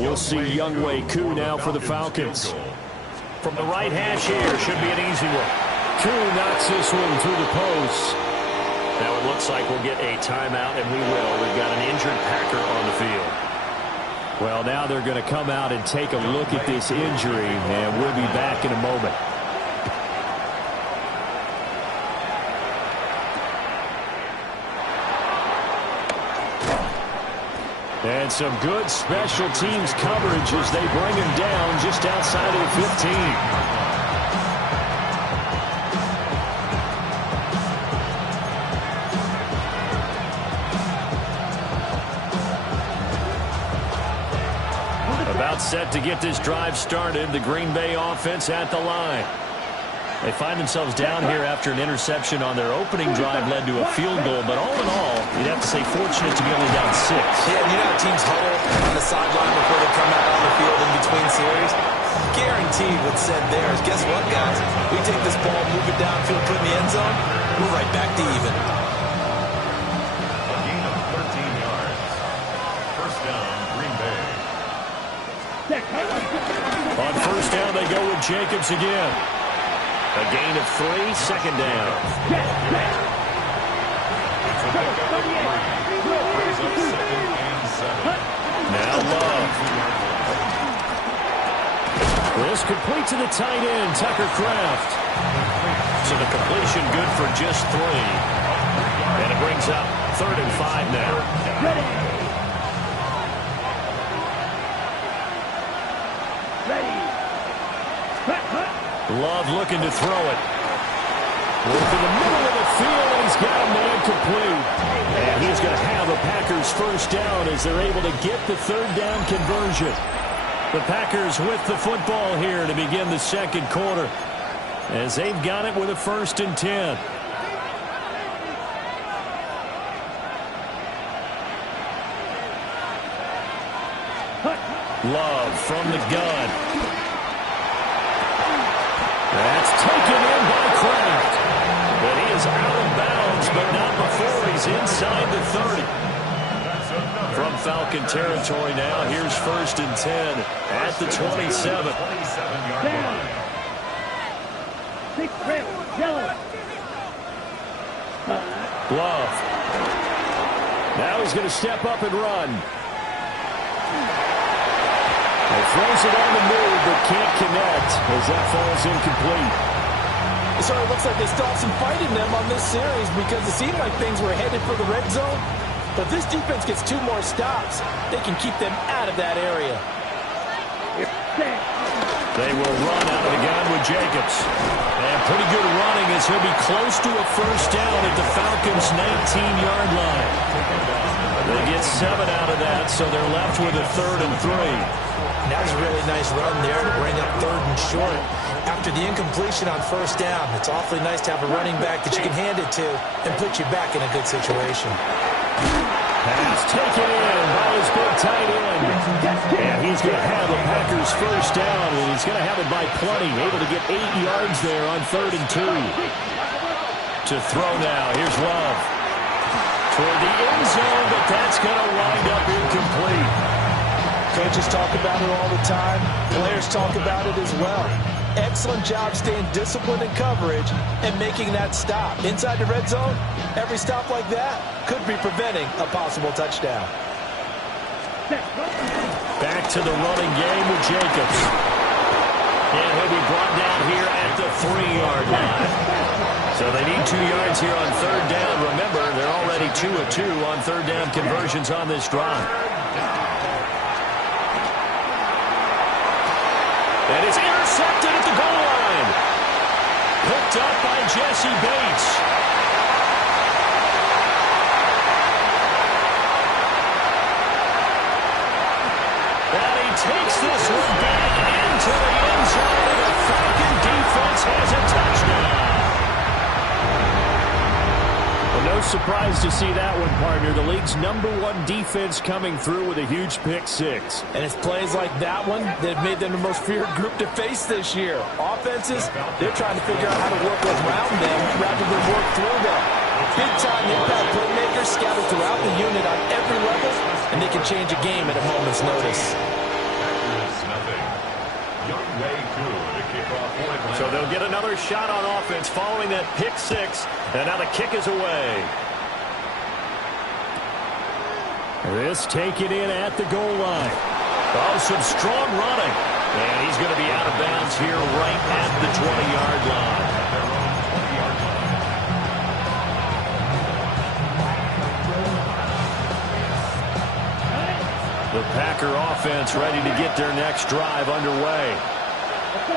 We'll see Younghoe Koo now for the Falcons. From the right hash here, should be an easy one. Koo knocks this one through the post. Now it looks like we'll get a timeout, and we will. We've got an injured Packer on the field. Well, now they're going to come out and take a look at this injury, and we'll be back in a moment. And some good special teams coverage as they bring him down just outside of the 15. About set to get this drive started. The Green Bay offense at the line. They find themselves down here after an interception on their opening drive led to a field goal. But all in all, you'd have to say fortunate to be only down 6. Yeah, you know how teams huddle on the sideline before they come out on the field in between series? Guaranteed what's said there is, guess what, guys? We take this ball, move it downfield, put it in the end zone, we're right back to even. A gain of 13 yards. First down, Green Bay. On first down, they go with Jacobs again. A gain of 3, second down. Now Love. This complete to the tight end, Tucker Kraft. So the completion good for just 3. And it brings up 3rd and 5 now. Love looking to throw it. Work in the middle of the field, and he's got a man complete. And he's going to have a Packers first down as they're able to get the 3rd down conversion. The Packers with the football here to begin the second quarter as they've got it with a 1st and 10. Love from the gun. That's taken in by Kraft. But he is out of bounds, but not before he's inside the 30. From Falcon territory now, here's 1st and 10 at the 27. 27-yard line. Love. Now he's going to step up and run. He throws it on the move, but can't connect as that falls incomplete. So it looks like they still have some fight in them on this series because it seemed like things were headed for the red zone. But this defense gets 2 more stops. They can keep them out of that area. They will run out of the gun with Jacobs. And pretty good running as he'll be close to a first down at the Falcons' 19-yard line. They get 7 out of that, so they're left with a 3rd and 3. That was a really nice run there to bring up 3rd and short. After the incompletion on first down, it's awfully nice to have a running back that you can hand it to and put you back in a good situation. Pass taken in by his big tight end. And he's going to have a Packers first down, and he's going to have it by plenty. Able to get 8 yards there on 3rd and 2. To throw now, here's Love. Toward the end zone, but that's going to wind up incomplete. Coaches talk about it all the time. Players talk about it as well. Excellent job staying disciplined in coverage and making that stop. Inside the red zone, every stop like that could be preventing a possible touchdown. Back to the running game with Jacobs. And he'll be brought down here at the 3-yard line. So they need 2 yards here on 3rd down. Remember, they're already 2 of 2 on 3rd down conversions on this drive. And it's intercepted at the goal line. Picked up by Jesse Bates. And he takes this one back into the end zone. The Falcon defense has a touchdown. Well, no surprise to see that one, partner. The league's #1 defense coming through with a huge pick 6. And it's plays like that one that have made them the most feared group to face this year. Offenses, they're trying to figure out how to work around them rather than work through them. Big-time impact playmakers scattered throughout the unit on every level, and they can change a game at a moment's notice. So they'll get another shot on offense following that pick six. And now the kick is away. This taken in at the goal line. Oh, some strong running. And he's going to be out of bounds here right at the 20-yard line. The Packer offense ready to get their next drive underway.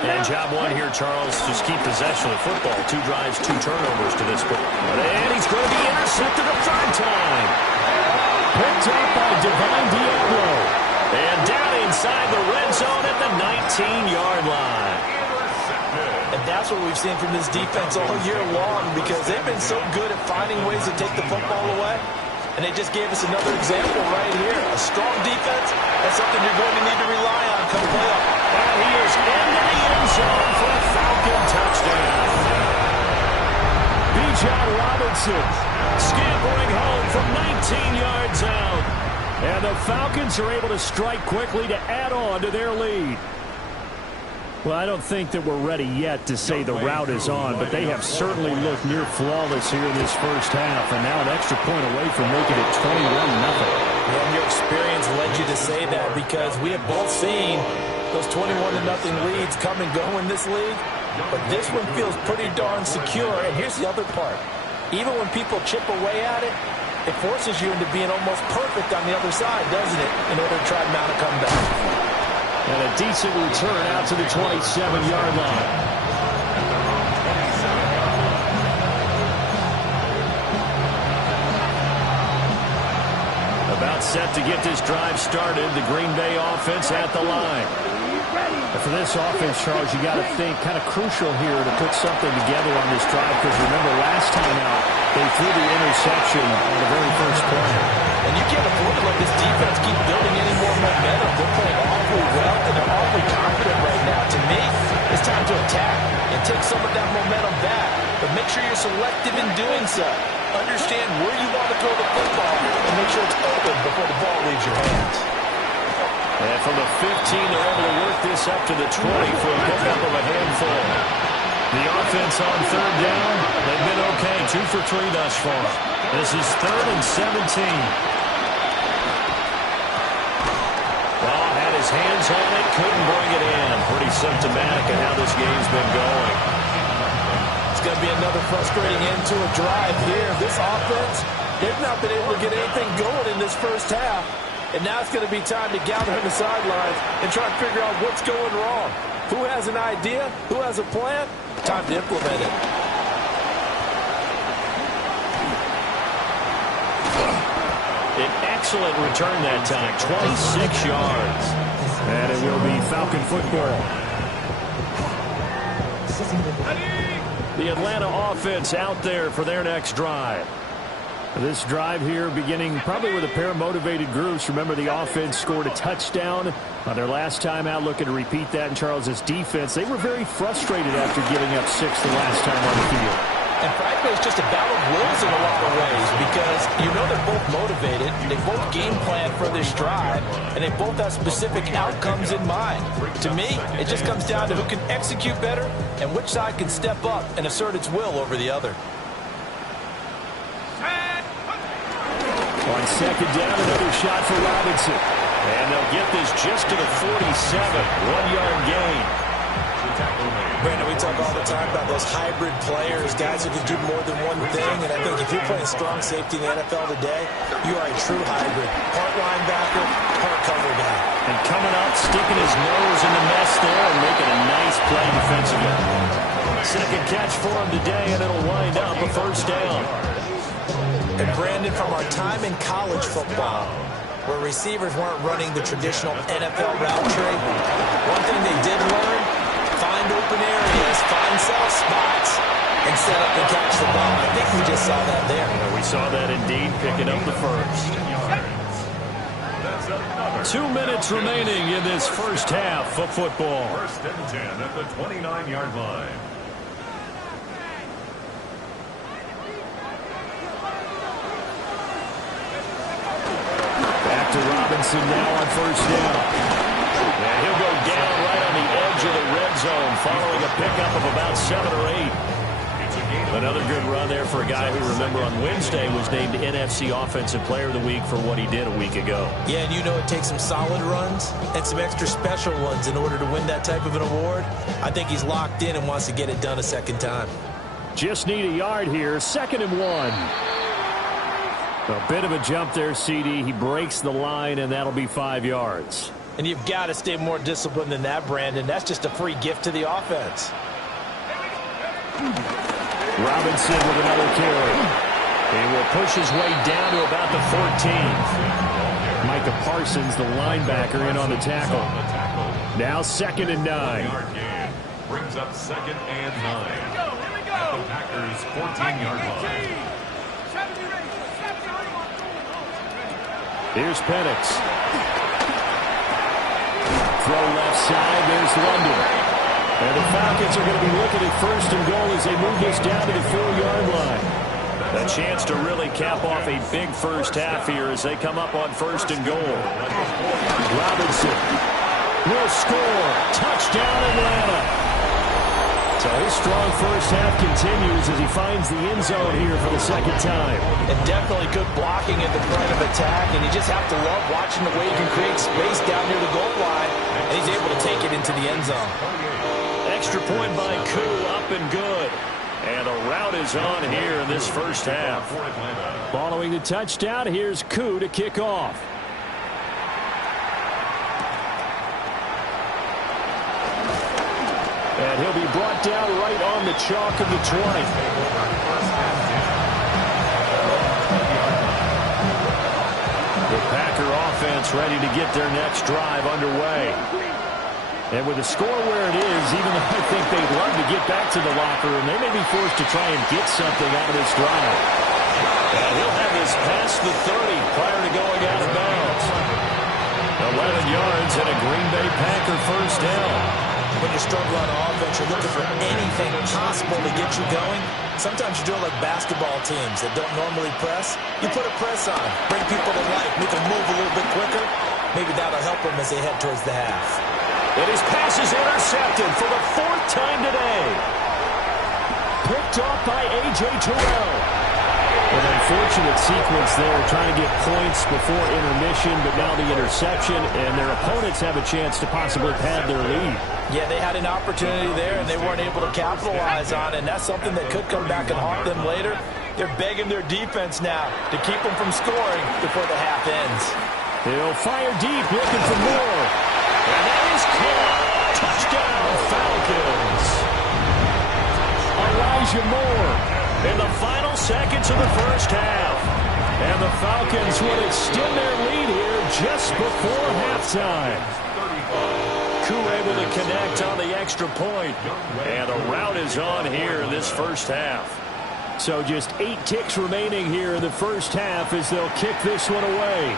And job one here, Charles, just keep possession of the football. 2 drives, 2 turnovers to this point. And he's going to be intercepted a third time. Picked up by Divine Diablo. And down inside the red zone at the 19-yard line. And that's what we've seen from this defense all year long, because they've been so good at finding ways to take the football away. And they just gave us another example right here. A strong defense, that's something you're going to need to rely on come playoff. And he is into the end zone for a Falcon touchdown. Bijan Robinson scampering home from 19 yards out. And the Falcons are able to strike quickly to add on to their lead. Well, I don't think that we're ready yet to say the route is on, but they have certainly looked near flawless here in this first half, and now an extra point away from making it 21-0. Well, your experience led you to say that, because we have both seen those 21-0 leads come and go in this league, but this one feels pretty darn secure. And here's the other part. Even when people chip away at it, it forces you into being almost perfect on the other side, doesn't it, in order to try to mount a comeback. And a decent return out to the 27-yard line. About set to get this drive started. The Green Bay offense at the line. And for this offense, Charles, you got to think kind of crucial here to put something together on this drive, because remember last time out, they threw the interception on the very first play. And you can't afford to let this defense keep building any more momentum. They're playing awfully well, and they're awfully confident right now. To me, it's time to attack and take some of that momentum back. But make sure you're selective in doing so. Understand where you want to throw the football and make sure it's open before the ball leaves your hands. And from the 15, they're able to work this up to the 20 for a pickup of a handful. The offense on third down, they've been okay, 2 for 3 thus far. This is 3rd and 17. Ball had his hands on it, couldn't bring it in. Pretty symptomatic of how this game's been going. It's going to be another frustrating end to a drive here. This offense, they've not been able to get anything going in this first half. And now it's going to be time to gather on the sidelines and try to figure out what's going wrong. Who has an idea? Who has a plan? Time to implement it. An excellent return that time, 26 yards. And it will be Falcon football. The Atlanta offense out there for their next drive. This drive here beginning probably with a pair of motivated groups. Remember, the offense scored a touchdown on their last time out, looking to repeat that. In Charles's defense, they were very frustrated after giving up 6 the last time on the field. And frankly, it's just a battle of wills in a lot of ways, because you know they're both motivated, they both game plan for this drive, and they both have specific outcomes in mind. To me, it just comes down to who can execute better and which side can step up and assert its will over the other. On second down, another shot for Robinson. And they'll get this just to the 47. 1-yard gain. Brandon, we talk all the time about those hybrid players, guys who can do more than one thing. And I think if you're playing strong safety in the NFL today, you are a true hybrid. Part linebacker, part cover guy. And coming up, sticking his nose in the mess there and making a nice play defensively. Second catch for him today, and it'll wind up a first down. And Brandon, from our time in college football, where receivers weren't running the traditional NFL route tree, one thing they did learn, find open areas, find soft spots, and set up and catch the ball. I think we just saw that there. Yeah, we saw that indeed, picking up the first. 2 minutes remaining in this first half of football. 1st and 10 at the 29-yard line. To Robinson now on first down. And he'll go down right on the edge zone following a pickup of about 7 or 8. Another good run there for a guy who, remember, on Wednesday was named NFC Offensive Player of the Week for what he did a week ago. Yeah, and you know it takes some solid runs and some extra special ones in order to win that type of an award. I think he's locked in and wants to get it done a second time. Just need a yard here, 2nd and 1. A bit of a jump there, CD. He breaks the line, and that'll be 5 yards. And you've got to stay more disciplined than that, Brandon. That's just a free gift to the offense. Robinson with another carry. He will push his way down to about the 14. Micah Parsons, the linebacker, in on the tackle. Now 2nd and 9. Brings up 2nd and 9. At the Packers' 14-yard line. Here's Penix. Throw left side. There's London. And the Falcons are going to be looking at 1st and goal as they move this down to the 4-yard line. A chance to really cap off a big first half here as they come up on 1st and goal. Robinson will score. Touchdown, Atlanta. So his strong first half continues as he finds the end zone here for the 2nd time. And definitely good blocking at the point of attack, and you just have to love watching the way he can create space down near the goal line, and he's able to take it into the end zone. Extra point by Koo, up and good. And a rout is on here in this first half. Following the touchdown, here's Koo to kick off. And he'll be brought down right on the chalk of the 20. The Packer offense ready to get their next drive underway. And with the score where it is, even though I think they'd love to get back to the locker room, they may be forced to try and get something out of this drive. And he'll have this past the 30 prior to going out of bounds. 11 yards and a Green Bay Packer first down. When you struggle on offense, you're looking for anything possible to get you going. Sometimes you do it like basketball teams that don't normally press. You put a press on, bring people to life, make them move a little bit quicker. Maybe that'll help them as they head towards the half. And his pass is intercepted for the 4th time today. Picked off by A.J. Terrell. An unfortunate sequence there, trying to get points before intermission, but now the interception, and their opponents have a chance to possibly pad their lead. Yeah, they had an opportunity there, and they weren't able to capitalize on it, and that's something that could come back and haunt them later. They're begging their defense now to keep them from scoring before the half ends. He'll fire deep, looking for more. And that is caught. Touchdown, Falcons. Elijah Moore in the final seconds of the first half. And the Falcons would extend their lead here just before halftime. Koo able to connect on the extra point. And a rout is on here in this first half. So just 8 ticks remaining here in the first half as they'll kick this one away.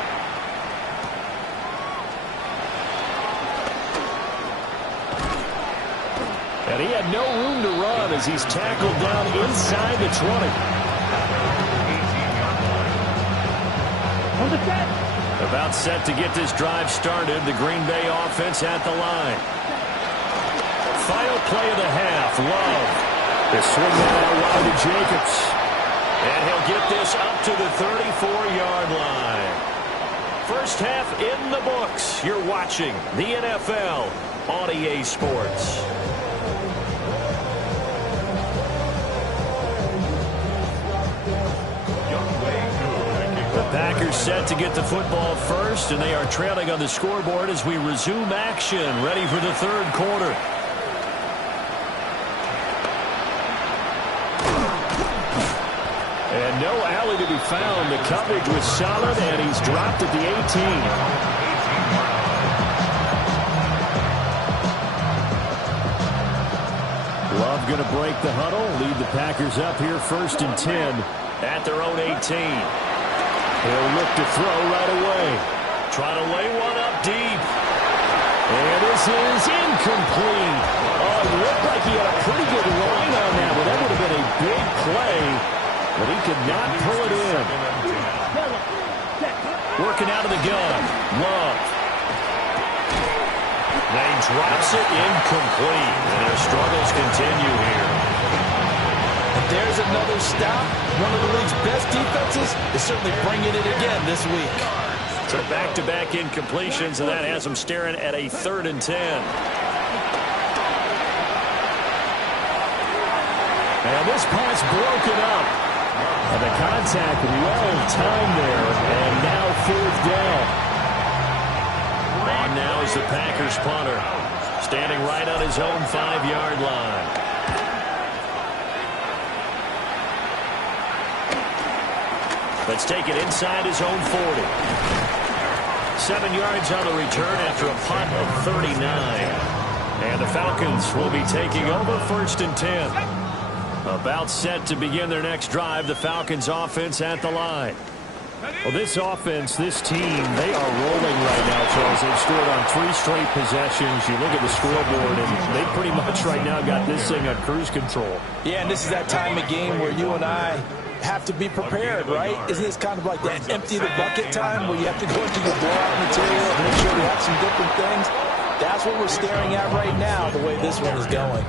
And he had no room to run as he's tackled down inside the 20. About set to get this drive started. The Green Bay offense at the line. Final play of the half. Love. They swing that out wide to Jacobs. And he'll get this up to the 34-yard line. First half in the books. You're watching the NFL on EA Sports. The Packers set to get the football first, and they are trailing on the scoreboard as we resume action, ready for the 3rd quarter. And no alley to be found. The coverage was solid, and he's dropped at the 18. Love going to break the huddle, lead the Packers up here 1st and 10 at their own 18. He'll look to throw right away. Trying to lay one up deep. And this is incomplete. Oh, it looked like he had a pretty good line on that, but that would have been a big play. But he could not pull it in. Working out of the gun. Love. They drops it incomplete, and their struggles continue here. And there's another stop. One of the league's best defenses is certainly bringing it again this week. So back-to-back incompletions, and that has them staring at a 3rd and 10. And this pass broken up. And the contact well-timed there, and now 4th down. On now is the Packers punter, standing right on his own 5-yard line. Let's take it inside his own 40. 7 yards on the return after a punt of 39. And the Falcons will be taking over 1st and 10. About set to begin their next drive, the Falcons offense at the line. Well, this offense, this team, they are rolling right now, Charles. They've scored on 3 straight possessions. You look at the scoreboard, and they pretty much right now got this thing on cruise control. Yeah, and this is that time of game where you and I have to be prepared, right? Isn't this kind of like that empty the bucket time where you have to go into your blowout material and make sure we have some different things? That's what we're staring at right now, the way this one is going.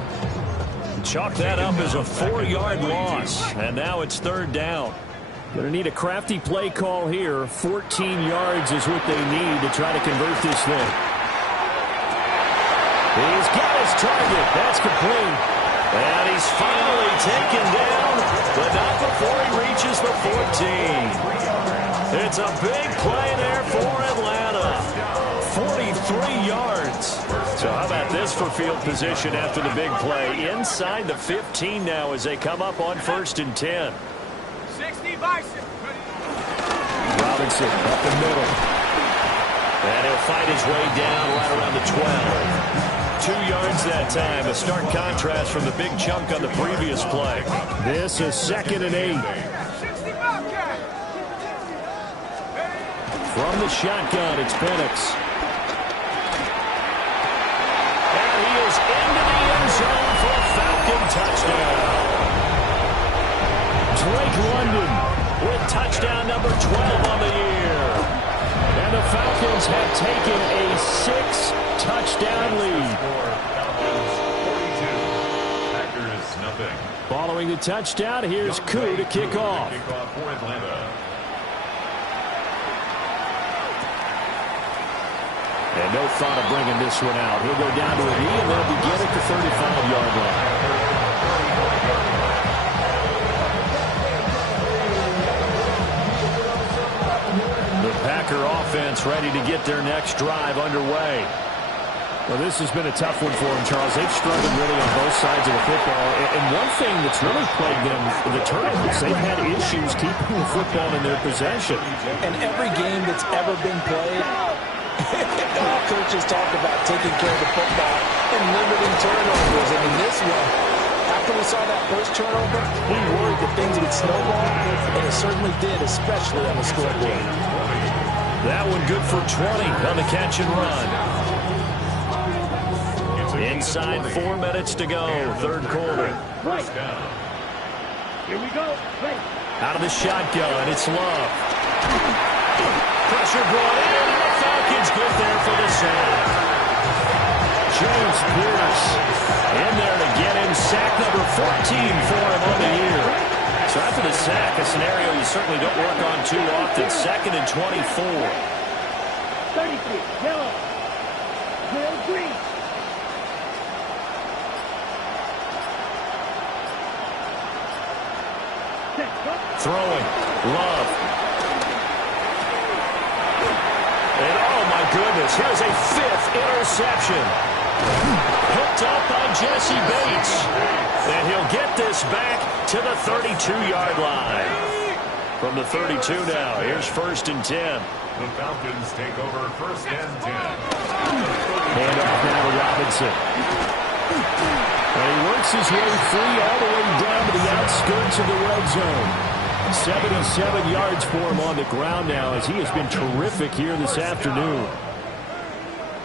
Chalk that up as a 4-yard loss, and now it's 3rd down. Going to need a crafty play call here. 14 yards is what they need to try to convert this thing. He's got his target. That's complete. And he's finally taken down, but not before he reaches the 14. It's a big play there for Atlanta. 43 yards. So how about this for field position after the big play? Inside the 15 now as they come up on 1st and 10. Robinson up the middle. And he'll fight his way down right around the 12. 2 yards that time. A stark contrast from the big chunk on the previous play. This is 2nd and 8. From the shotgun, it's Penix. And he is into the end zone for a Falcon touchdown. Drake London with touchdown number 12 on the year. And the Falcons have taken a 6-touchdown lead. Packers, nothing. Following the touchdown, here's Koo to kick off. Kickoff for Atlanta. And no thought of bringing this one out. He'll go down to a knee, and they'll begin at the 35-yard line. The Packer offense ready to get their next drive underway. Well, this has been a tough one for them, Charles. They've struggled really on both sides of the football. And one thing that's really plagued them, the turnovers, they've had issues keeping the football in their possession. And every game that's ever been played, all coaches talk about taking care of the football and limiting turnovers. And in this one, after we saw that first turnover, we worried that things would snowball, and it certainly did, especially on the scoreboard. That one good for 20 on the catch and run. Inside 4 minutes to go, 3rd quarter. First down. Here we go. Right. Out of the shotgun, it's Love. Pressure brought in, and the Falcons get there for the sack. James Pierce in there to get him. Sack number 14 for him on the year. So after the sack, a scenario you certainly don't work on too often. 2nd and 24. 33. Yellow. Yellow green. Throwing. Love. And oh my goodness, here's a 5th interception. Hooked up by Jesse Bates. And he'll get this back to the 32-yard line. From the 32 now, here's 1st and 10. The Falcons take over 1st and 10. Hand off now to Robinson. And he works his way free all the way down to the outskirts of the red zone. 77 yards for him on the ground now as he has been terrific here this afternoon.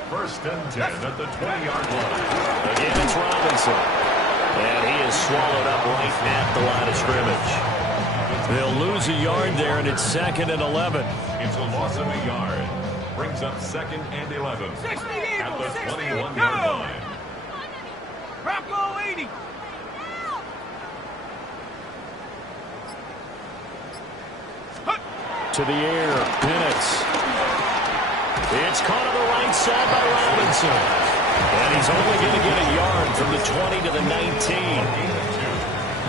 1st and 10 at the 20-yard line. Again, it's Robinson. And he is swallowed up right at the line of scrimmage. They'll lose a yard there, and it's 2nd and 11. It's a loss of a yard. brings up 2nd and 11 60 at the 60, 21-yard go! line. Rocco 80. To the air, Penix. It's caught on the right side by Robinson. And he's only going to get a yard from the 20 to the 19.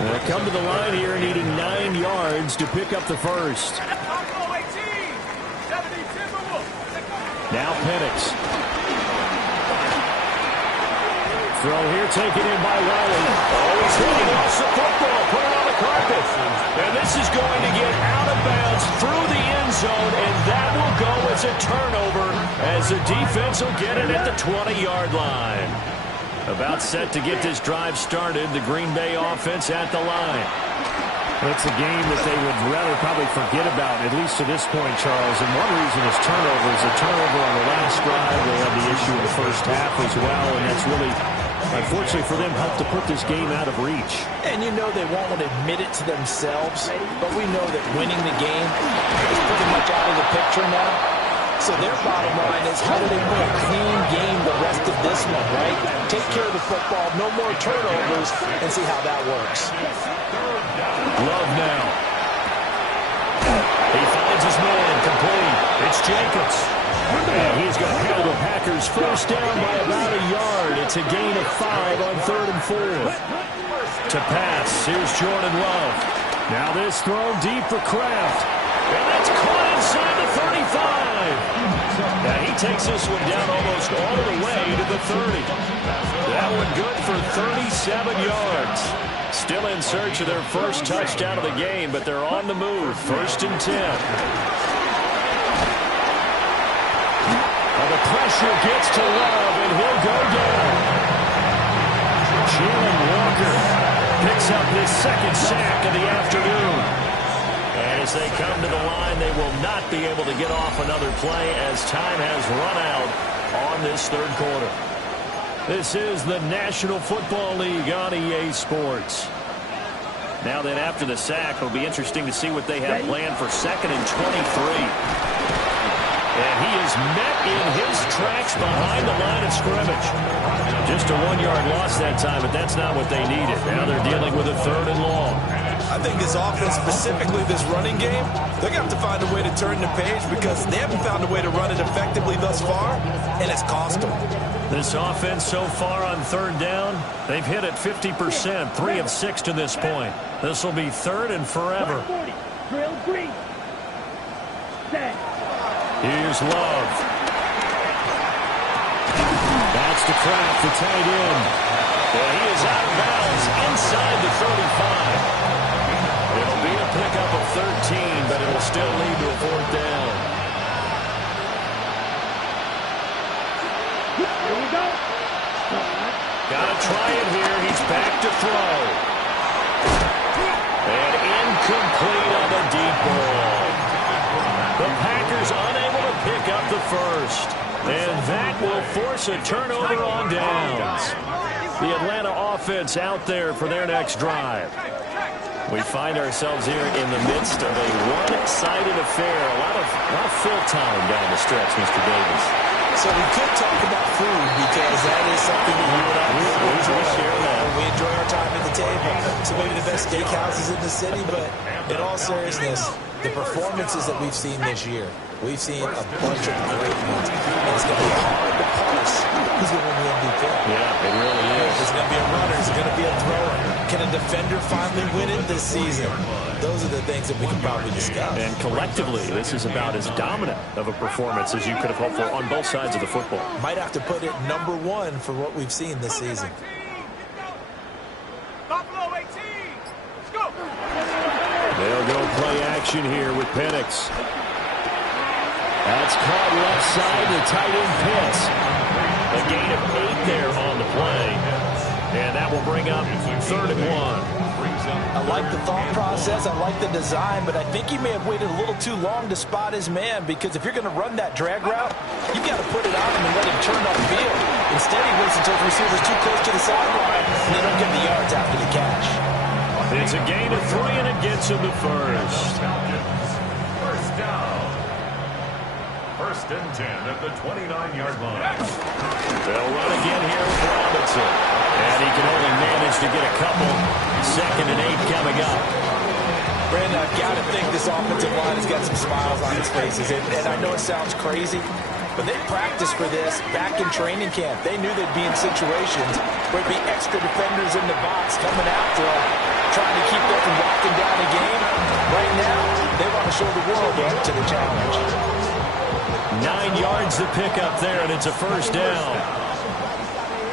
They'll come to the line here needing 9 yards to pick up the first. Rocco 18. 70 Timberwolves. Now Penix. Throw here taken in by Riley. Oh, he's hitting off the football. Put it on the carpet. And this is going to get out of bounds through the end zone, and that will go as a turnover as the defense will get it at the 20-yard line. About set to get this drive started, the Green Bay offense at the line. It's a game that they would rather probably forget about, at least to this point, Charles. And one reason is turnovers. A turnover on the last drive. They had the issue in the first half as well, and that's really, unfortunately for them, helped to put this game out of reach. And you know they won't admit it to themselves, but we know that winning the game is pretty much out of the picture now. So their bottom line is, how do they win a clean game the rest of this one, right? Take care of the football, no more turnovers, and see how that works. Love now. He finds his man complete. It's Jacobs. And he's going to handle the Packers first down by about a yard. It's a gain of 5 on 3rd and 4. To pass, here's Jordan Love. Now this thrown deep for Kraft. And that's caught inside the 35. Now he takes this one down almost all the way to the 30. That one good for 37 yards. Still in search of their first touchdown of the game, but they're on the move. 1st and 10. The pressure gets to Love, and he'll go down. Jalen Walker picks up his 2nd sack of the afternoon. And as they come to the line, they will not be able to get off another play as time has run out on this 3rd quarter. This is the National Football League on EA Sports. Now then, after the sack, it'll be interesting to see what they have planned for 2nd and 23. And he is met in his tracks behind the line of scrimmage. Just a 1-yard loss that time, but that's not what they needed. Now they're dealing with a 3rd and long. I think this offense, specifically this running game, they're going to have to find a way to turn the page because they haven't found a way to run it effectively thus far, and it's cost them. This offense so far on 3rd down, they've hit it 50%, 3 of 6 to this point. This will be 3rd and forever. 40. Drill green. Set. Here's Love. That's to Kraft, the tight end. And he is out of bounds inside the 35. It'll be a pickup of 13, but it'll still lead to a 4th down. Here we go. Gotta try it here. He's back to throw. And incomplete on the deep ball. The Packers unable to pick up the first. And that will force a turnover on downs. The Atlanta offense out there for their next drive. We find ourselves here in the midst of a one-sided affair. A lot of fill time down the stretch, Mr. Davis. So we could talk about food because that is something that you and I we enjoy our time at the table. So maybe the best steakhouses in the city, but in all seriousness, the performances that we've seen this year, we've seen a bunch of great ones. And it's going to be hard to parse who's going to win the MVP. Yeah, it really is. Is it going to be a runner? Is it going to be a thrower? Can a defender finally win it this season? Those are the things that we can probably discuss. And collectively, this is about as dominant of a performance as you could have hoped for on both sides of the football. Might have to put it number 1 for what we've seen this season. Buffalo 18. Let's go. They'll go play action here with Penix. That's caught left side to tight end Pitts. A gain of 8 there on the play. And that will bring up 3rd and 1. I like the thought process. I like the design, but I think he may have waited a little too long to spot his man because if you're going to run that drag route, you've got to put it on him and let him turn upfield. Instead, he waits until the receiver's too close to the sideline and they don't get the yards after the catch. It's a gain of 3 and it gets him the first. First down. 1st First and 10 at the 29-yard line. They'll run again here with Robinson. And he can only manage to get a couple. 2nd and 8 coming up. Brandon, I've got to think this offensive line has got some smiles on its faces. And I know it sounds crazy, but they practiced for this back in training camp. They knew they'd be in situations where there'd be extra defenders in the box coming after them, trying to keep them from locking down a game. Right now, they want to show the world they're up to the challenge. 9 yards to pick up there, and it's a first down.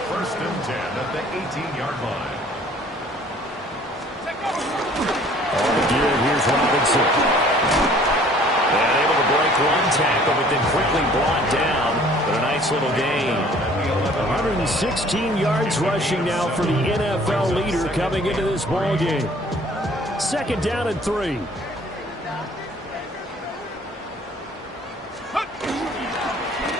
First and 10 at the 18-yard line. On the give, here's Robinson. And able to break one tackle, but then quickly brought down. But a nice little gain. 116 yards rushing now for the NFL leader coming into this ball game. 2nd down and 3.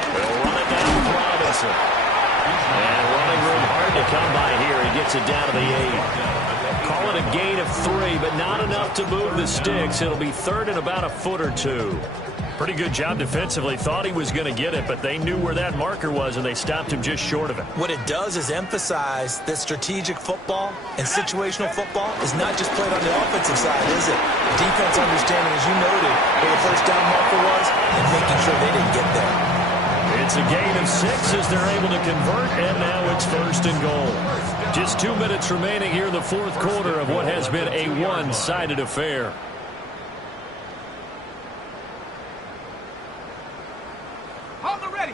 They'll run it down with Robinson. And running room hard to come by here. He gets it down to the 8. Call it a gain of 3, but not enough to move the sticks. It'll be 3rd and about a foot or 2. Pretty good job defensively. Thought he was going to get it, but they knew where that marker was, and they stopped him just short of it. What it does is emphasize that strategic football and situational football is not just played on the offensive side, is it? Defense understanding, as you noted, where the first down marker was and making sure they didn't get there. It's a gain of 6 as they're able to convert, and now it's 1st and goal. Just 2 minutes remaining here in the 4th quarter of what has been a one-sided affair. Hold the ready.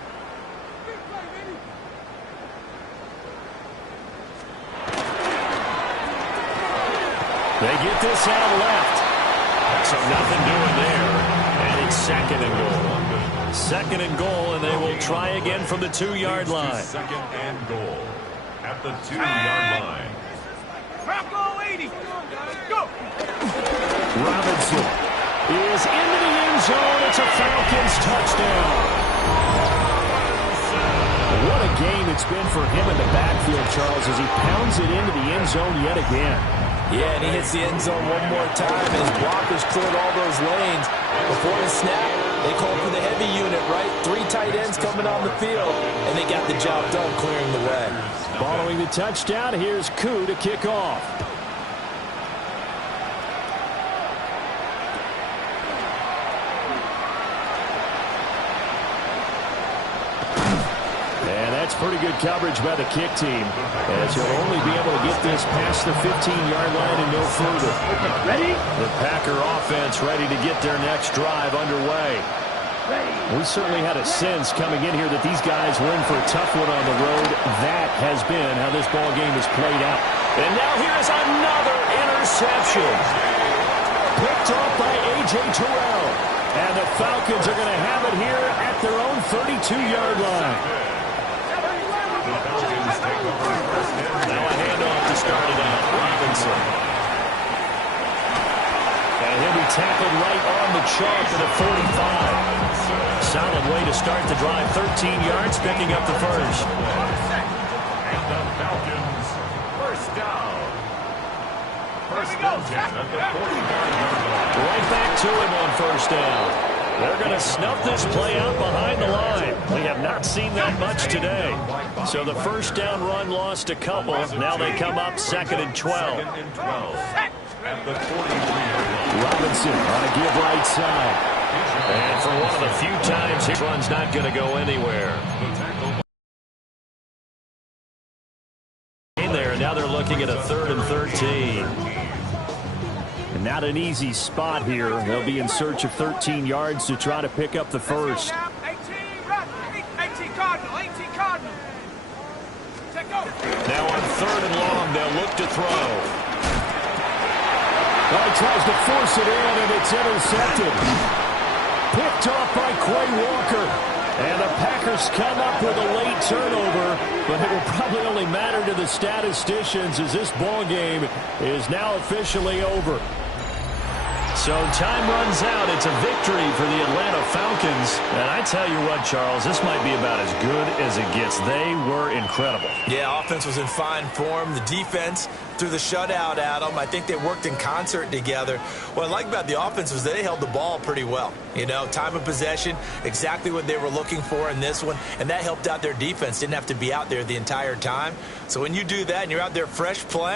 They get this out left. So nothing doing there. And it's 2nd and goal. 2nd and goal, and they will try again from the 2-yard line. 2nd and goal at the 2-yard line. Bronco 80. Go. Robinson is into the end zone. It's a Falcons touchdown. What a game it's been for him in the backfield, Charles, as he pounds it into the end zone yet again. Yeah, and he hits the end zone one more time, and his blockers cleared all those lanes. Before the snap, they called for the heavy unit, right? 3 tight ends coming on the field, and they got the job done clearing the way. Following the touchdown, here's Koo to kick off. And that's pretty good coverage by the kick team, as he'll only be able to get this past the 15-yard line and no further. Ready? The Packer offense ready to get their next drive underway. We certainly had a sense coming in here that these guys were in for a tough one on the road. That has been how this ball game has played out. And now here's another interception. Picked off by A.J. Terrell. And the Falcons are going to have it here at their own 32-yard line. Now a handoff to start it out. Robinson. And he'll be tackled right on the chalk at the 45. Solid way to start the drive. 13 yards, picking up the first. And the Falcons, first down. First and 10 at the 40-yard line. Right back to him on first down. They're going to snuff this play out behind the line. We have not seen that much today. So the first down run lost a couple. Now they come up 2nd and 12. 2nd and 12 at the 43-yard line. Robinson on a give right side. And for one of the few times his run's not going to go anywhere. In there, and now they're looking at a 3rd and 13. And not an easy spot here. They'll be in search of 13 yards to try to pick up the first. 18 Cardinal. 18 Cardinal. Check go. Now on 3rd and long, they'll look to throw. Well, he tries to force it in, and it's intercepted. Picked off by Quay Walker. And the Packers come up with a late turnover, but it will probably only matter to the statisticians as this ball game is now officially over. So time runs out. It's a victory for the Atlanta Falcons. And I tell you what, Charles, this might be about as good as it gets. They were incredible. Yeah, offense was in fine form. The defense threw the shutout at them. I think they worked in concert together. What I like about the offense was they held the ball pretty well. You know, time of possession, exactly what they were looking for in this one, and that helped out their defense. Didn't have to be out there the entire time. So when you do that and you're out there fresh playing,